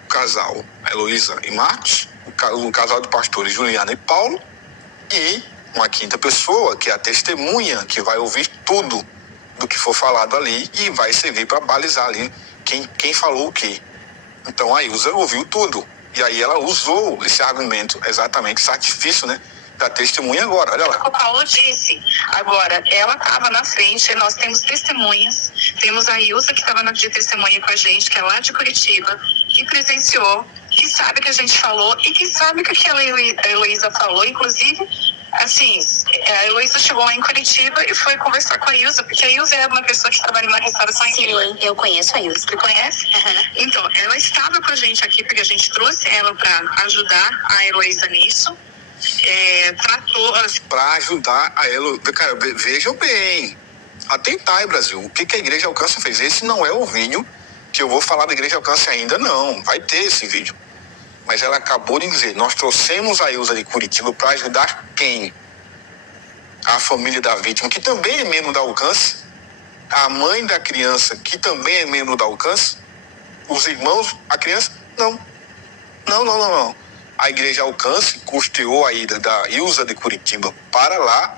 O casal, Heloísa e Marcos, o casal de pastores, Juliana e Paulo, e uma quinta pessoa, que é a testemunha, que vai ouvir tudo do que for falado ali e vai servir para balizar ali quem falou o quê. Então a Ilza ouviu tudo. E aí ela usou esse argumento, exatamente, esse artifício, né? Da testemunha agora, olha lá. O Paulo disse, agora, ela estava na frente, nós temos testemunhas, temos a Ilza que estava de testemunha com a gente, que é lá de Curitiba, que presenciou, que sabe que a gente falou e que sabe que a Heloísa falou, inclusive, assim, a Heloísa chegou lá em Curitiba e foi conversar com a Ilza, porque a Ilza é uma pessoa que trabalha numa restauração em Sim, eu conheço a Ilza. Você conhece? Uhum. Então, ela estava com a gente aqui, porque a gente trouxe ela para ajudar a Heloísa nisso. Tratou para ajudar a ela. Cara, vejam bem, atentai, Brasil, o que a Igreja Alcance fez. Esse não é o vídeo que eu vou falar da Igreja Alcance ainda, não, vai ter esse vídeo, mas ela acabou de dizer, nós trouxemos a Ilza de Curitiba para ajudar quem? a família da vítima, que também é membro da Alcance, a mãe da criança, que também é membro da Alcance, os irmãos, a criança, não. Não. A igreja Alcance custeou a ida da Ilza de Curitiba para lá,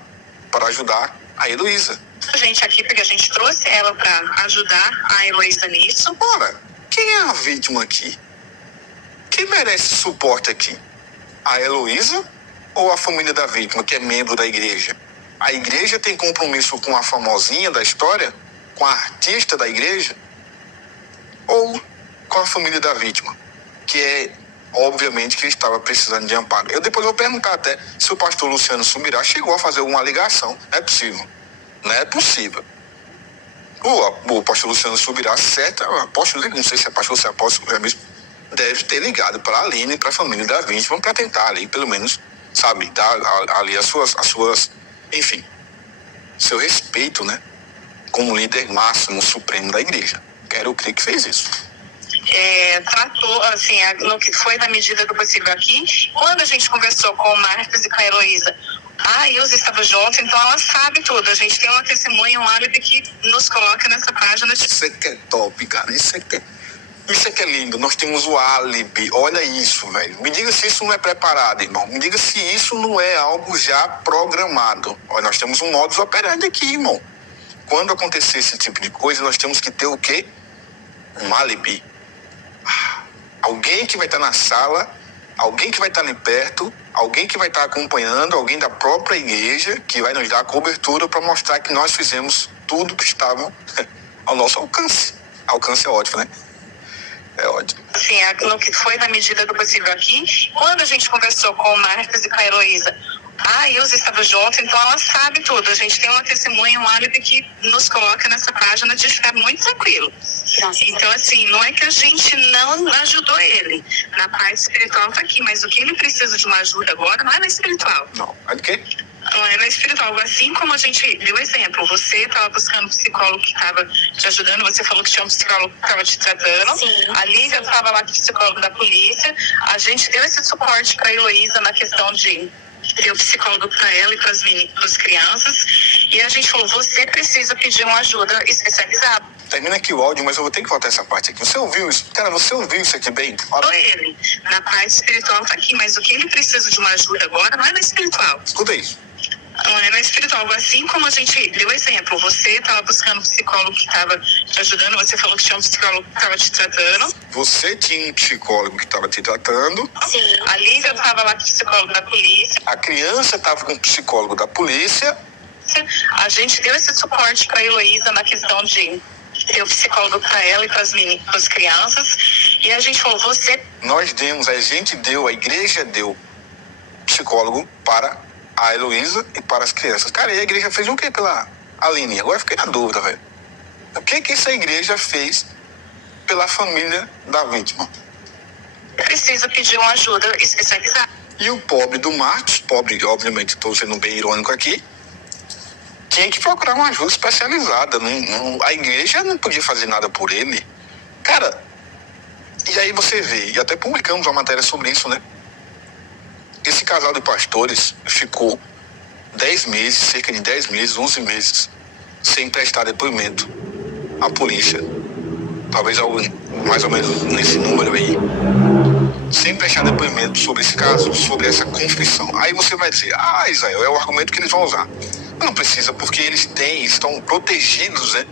para ajudar a Heloísa. A gente aqui, porque a gente trouxe ela para ajudar a Heloísa nisso. Ora, quem é a vítima aqui? Quem merece suporte aqui? A Heloísa ou a família da vítima, que é membro da igreja? A igreja tem compromisso com a famosinha da história? Com a artista da igreja? Ou com a família da vítima? Que é, obviamente, que estava precisando de amparo. Eu depois vou perguntar até se o pastor Luciano Subirá chegou a fazer alguma ligação. Não é possível. Não é possível. O pastor Luciano Subirá, certo, apóstolo, não sei se é pastor ou se é apóstolo, é mesmo, deve ter ligado para a Aline, para a família da vítima, para tentar ali, pelo menos, sabe, dar ali as suas, enfim, seu respeito, né, como líder máximo, supremo da igreja. Quero crer que fez isso. Tratou, assim, no que foi na medida do possível aqui. Quando a gente conversou com o Marcos e com a Heloísa, a Ilza estava junto, então ela sabe tudo. A gente tem uma testemunha, um álibi que nos coloca nessa página. Isso é que é top, cara. Isso é que é lindo. Nós temos o álibi. Olha isso, velho. Me diga se isso não é preparado, irmão. Me diga se isso não é algo já programado. Olha, nós temos um modus operandi aqui, irmão. Quando acontecer esse tipo de coisa, nós temos que ter o quê? Um álibi. Alguém que vai estar na sala, alguém que vai estar ali perto, alguém que vai estar acompanhando, alguém da própria igreja que vai nos dar a cobertura para mostrar que nós fizemos tudo que estava ao nosso alcance. Alcance é ótimo, né? É ótimo. Assim, no que foi na medida do possível aqui. Quando a gente conversou com o Marcos e com a Heloísa, a Ilza estava junto, então ela sabe tudo. A gente tem uma testemunha, um álibi que nos coloca nessa página de ficar muito tranquilo. Então, assim, não é que a gente não ajudou ele. Na parte espiritual tá aqui, mas o que ele precisa de uma ajuda agora não é na espiritual. Não, é de quê? Não é na espiritual. Assim como a gente deu exemplo, você estava buscando um psicólogo que estava te ajudando, você falou que tinha um psicólogo que estava te tratando. Sim. A Lívia estava lá com o psicólogo da polícia. A gente deu esse suporte para a Heloísa na questão de ter o psicólogo para ela e para as crianças. E a gente falou, você precisa pedir uma ajuda especializada. Termina aqui o áudio, mas eu vou ter que voltar essa parte aqui. Você ouviu isso? Cara, você ouviu isso aqui bem? Olha ele. Na parte espiritual tá aqui, mas o que ele precisa de uma ajuda agora não é na espiritual. Escuta isso. Não é na espiritual. Assim como a gente deu exemplo, você estava buscando um psicólogo que estava te ajudando, você falou que tinha um psicólogo que estava te tratando. Você tinha um psicólogo que estava te tratando. Sim. A Lívia estava lá com o psicólogo da polícia. A criança estava com o psicólogo da polícia. A gente deu esse suporte para a Heloísa na questão de ter o psicólogo para ela e para as crianças. E a gente falou, você... Nós demos, a gente deu, a igreja deu psicólogo para a Heloísa e para as crianças. Cara, e a igreja fez o que pela Aline? Agora eu fiquei na dúvida, velho. O que essa igreja fez pela família da vítima? precisa pedir uma ajuda especializada. E o pobre do Marcos, pobre, obviamente, estou sendo bem irônico aqui, tinha que procurar uma ajuda especializada. A igreja não podia fazer nada por ele. Cara, e aí você vê, e até publicamos uma matéria sobre isso, né? Esse casal de pastores ficou 10 meses, cerca de 10 meses, 11 meses, sem prestar depoimento à polícia. Talvez algo mais ou menos nesse número aí. Sem prestar depoimento sobre esse caso, sobre essa confissão. Aí você vai dizer, Israel, é o argumento que eles vão usar. Não precisa, porque eles estão protegidos, né,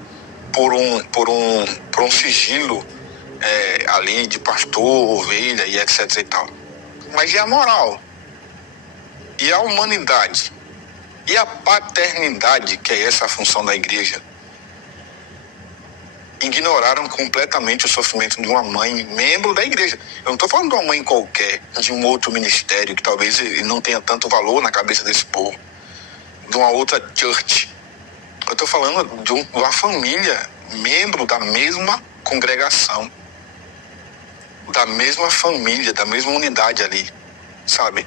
por um sigilo ali de pastor, ovelha e etc e tal. Mas e a moral? E a humanidade? E a paternidade, que é essa a função da igreja? Ignoraram completamente o sofrimento de uma mãe, membro da igreja. Eu não estou falando de uma mãe qualquer, de um outro ministério, que talvez ele não tenha tanto valor na cabeça desse povo, de uma outra church. Eu estou falando de uma família, membro da mesma congregação, da mesma família, da mesma unidade ali, sabe?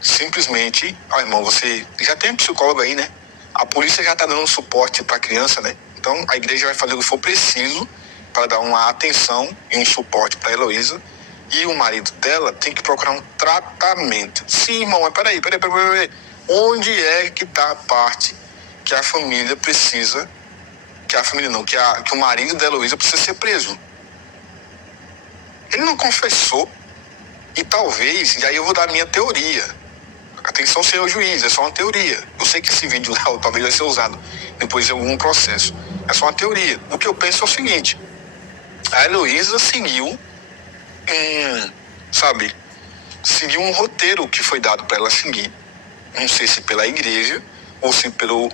Simplesmente, irmão, você já tem um psicólogo aí, né? A polícia já está dando suporte para a criança, né? Então, a igreja vai fazer o que for preciso para dar uma atenção e um suporte para a Heloísa. E o marido dela tem que procurar um tratamento. Sim, irmão, mas peraí. Onde é que está a parte que a família precisa, que a família não, que o marido da Heloísa precisa ser preso? Ele não confessou. E talvez, e aí eu vou dar a minha teoria. Atenção, senhor juiz, é só uma teoria. Eu sei que esse vídeo talvez vai ser usado depois de algum processo. É só uma teoria. O que eu penso é o seguinte: a Heloísa seguiu um roteiro que foi dado para ela seguir. Não sei se pela igreja ou se pelo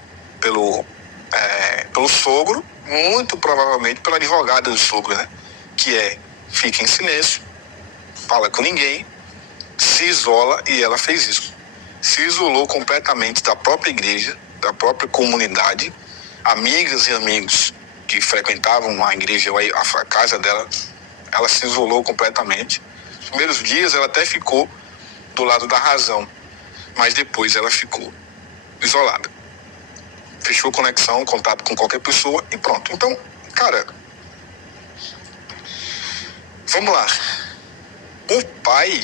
sogro, muito provavelmente pela advogada do sogro, né? Que fica em silêncio, fala com ninguém, se isola, e ela fez isso. Se isolou completamente da própria igreja, da própria comunidade, amigas e amigos que frequentavam a igreja, a casa dela, ela se isolou completamente. Nos primeiros dias ela até ficou do lado da razão, mas depois ela ficou isolada. Fechou conexão, contato com qualquer pessoa e pronto. Então, cara, vamos lá. O pai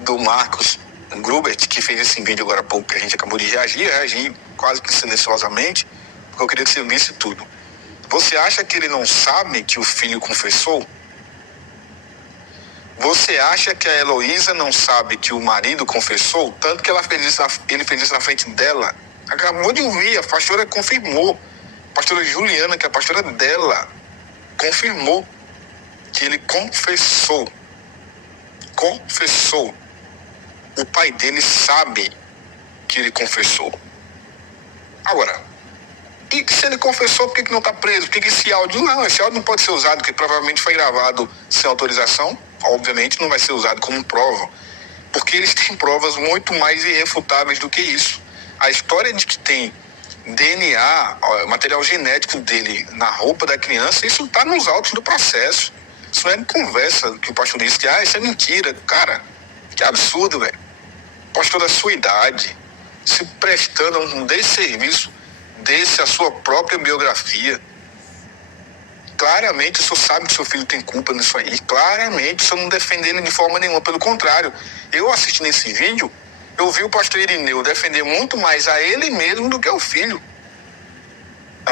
do Marcos Grubert, que fez esse vídeo agora há pouco, que a gente acabou de reagir quase que silenciosamente, porque eu queria que você visse tudo. Você acha que ele não sabe que o filho confessou? Você acha que a Heloísa não sabe que o marido confessou? Tanto que ele fez isso na frente dela. Acabou de ouvir, a pastora confirmou. A pastora Juliana, que é a pastora dela, confirmou que ele confessou. Confessou. O pai dele sabe que ele confessou. Agora, e se ele confessou, por que não está preso? Por que esse áudio não pode ser usado, porque provavelmente foi gravado sem autorização. Obviamente não vai ser usado como prova, porque eles têm provas muito mais irrefutáveis do que isso. A história de que tem DNA, material genético dele na roupa da criança, isso está nos autos do processo. Isso não é conversa que o pastor disse que isso é mentira. Cara, que absurdo, velho. Pastor da sua idade, se prestando a um desserviço desse, a sua própria biografia. Claramente o senhor sabe que seu filho tem culpa nisso aí. Claramente o senhor não defende ele de forma nenhuma. Pelo contrário, eu assistindo esse vídeo, eu vi o pastor Irineu defender muito mais a ele mesmo do que ao filho.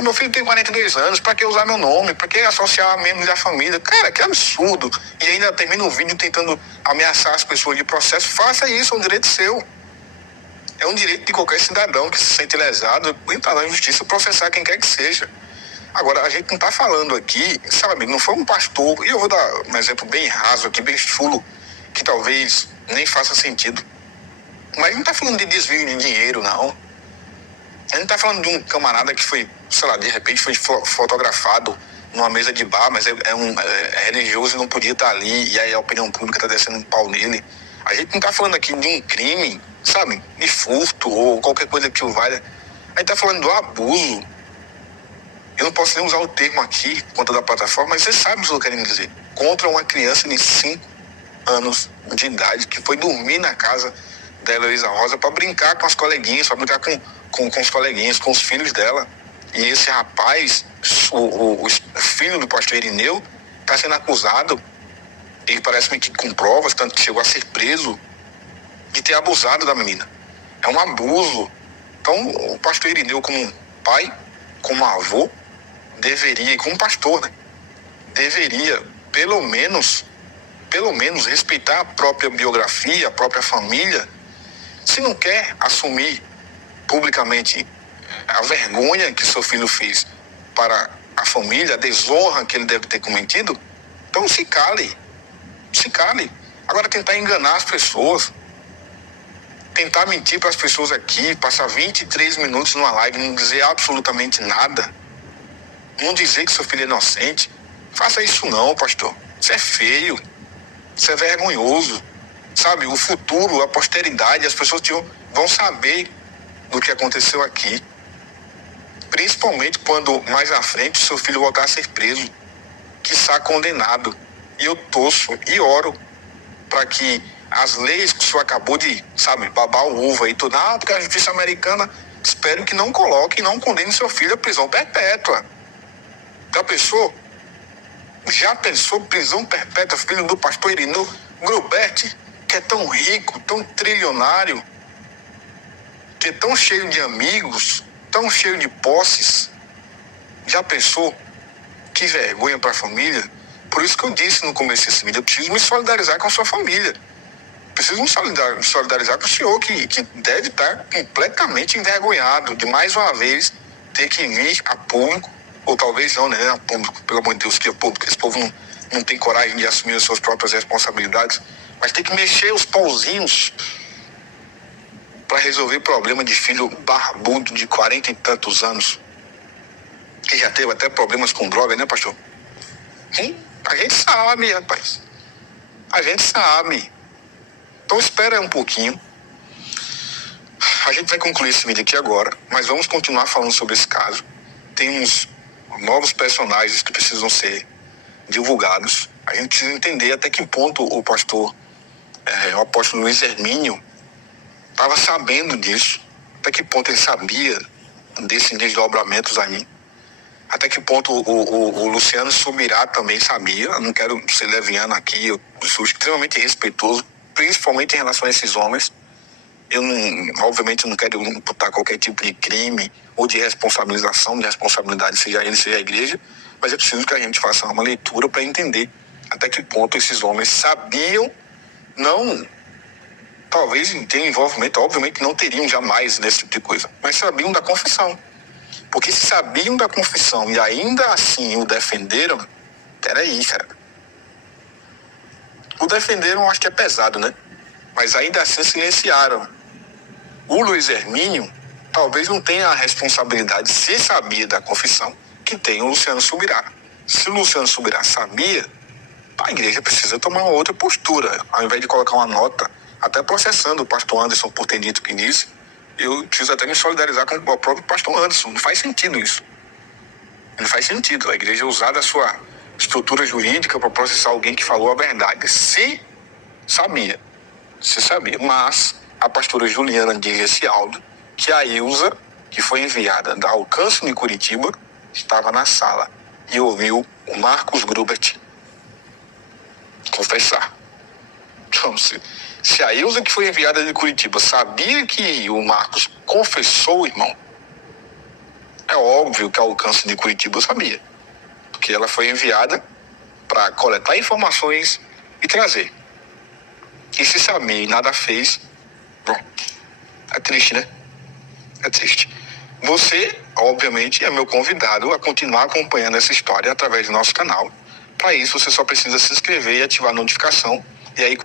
Meu filho tem 42 anos, pra que usar meu nome? Pra que associar membros da família? Cara, que absurdo. E ainda termina o vídeo tentando ameaçar as pessoas de processo. Faça isso, é um direito seu. É um direito de qualquer cidadão que se sente lesado, entrar na justiça, processar quem quer que seja. Agora, a gente não tá falando aqui, sabe, não foi um pastor, e eu vou dar um exemplo bem raso aqui, bem chulo, que talvez nem faça sentido. Mas não tá falando de desvio de dinheiro, não. A gente tá falando de um camarada que foi, sei lá, de repente foi fotografado numa mesa de bar, mas é religioso e não podia estar ali, e aí a opinião pública tá descendo um pau nele. A gente não tá falando aqui de um crime, sabe, de furto ou qualquer coisa que o valha. A gente tá falando do abuso. Eu não posso nem usar o termo aqui, contra da plataforma, mas você sabe o que eu quero dizer. Contra uma criança de 5 anos de idade que foi dormir na casa da Heloísa Rosa para brincar com as coleguinhas, para brincar com os coleguinhas, com os filhos dela. E esse rapaz, o filho do pastor Irineu, está sendo acusado, e parece-me que com provas, tanto que chegou a ser preso, de ter abusado da menina. É um abuso. Então, o pastor Irineu, como pai, como avô, deveria, e como pastor, né, deveria, pelo menos, respeitar a própria biografia, a própria família. Se não quer assumir publicamente a vergonha que seu filho fez para a família, a desonra que ele deve ter cometido, então se cale. Agora, tentar enganar as pessoas, tentar mentir para as pessoas aqui, passar 23 minutos numa live, não dizer absolutamente nada, não dizer que seu filho é inocente, faça isso não, pastor. Isso é feio, isso é vergonhoso, sabe? O futuro, a posteridade, as pessoas vão saber do que aconteceu aqui, principalmente quando mais à frente o seu filho voltar a ser preso, quiçá condenado. E eu torço e oro para que as leis que o senhor acabou de, sabe, babar o ovo aí, tudo, porque a justiça americana, espero que não coloque e não condene seu filho à prisão perpétua. Já pensou prisão perpétua, filho do pastor Irineu Grubert, que é tão rico, tão trilionário? que é tão cheio de amigos, tão cheio de posses. Já pensou? Que vergonha para a família. Por isso que eu disse no começo desse vídeo, eu preciso me solidarizar com a sua família. Preciso me solidarizar com o senhor que deve estar completamente envergonhado de mais uma vez ter que vir a público, ou talvez não, né? A público, pelo amor de Deus, que é público, esse povo não tem coragem de assumir as suas próprias responsabilidades, mas tem que mexer os pauzinhos para resolver problema de filho barbudo de 40 e tantos anos, que já teve até problemas com droga, né, pastor? A gente sabe, rapaz. A gente sabe. Então espera um pouquinho. A gente vai concluir esse vídeo aqui agora, mas vamos continuar falando sobre esse caso. Tem uns novos personagens que precisam ser divulgados. A gente precisa entender até que ponto o apóstolo Luiz Hermínio estava sabendo disso, até que ponto ele sabia desses desdobramentos aí, até que ponto o Luciano Subirá também sabia. Eu não quero ser leviano aqui, eu sou extremamente respeitoso, principalmente em relação a esses homens. Eu obviamente não quero imputar qualquer tipo de crime ou de responsabilização, de responsabilidade, seja ele, seja a igreja, mas é preciso que a gente faça uma leitura para entender até que ponto esses homens sabiam, talvez tenham envolvimento, obviamente não teriam jamais nesse tipo de coisa, mas sabiam da confissão. Porque se sabiam da confissão e ainda assim o defenderam, peraí, cara. O defenderam, acho que é pesado, né? Mas ainda assim silenciaram. O Luiz Hermínio talvez não tenha a responsabilidade, se sabia da confissão, que tem o Luciano Subirá. Se o Luciano Subirá sabia, a igreja precisa tomar uma outra postura. Ao invés de colocar uma nota, até processando o pastor Anderson por ter dito que disse, eu preciso até me solidarizar com o próprio pastor Anderson. Não faz sentido isso. Não faz sentido a igreja usar da sua estrutura jurídica para processar alguém que falou a verdade. Se sabia. Mas a pastora Juliana diz esse áudio que a Ilza, que foi enviada da Alcance de Curitiba, estava na sala e ouviu o Marcos Grubert confessar. Então, se a Ilza, que foi enviada de Curitiba, sabia que o Marcos confessou, irmão, é óbvio que a Alcance de Curitiba sabia. Porque ela foi enviada para coletar informações e trazer. E se sabia e nada fez, bom, é triste, né? É triste. Você, obviamente, é meu convidado a continuar acompanhando essa história através do nosso canal. Para isso, você só precisa se inscrever e ativar a notificação. E aí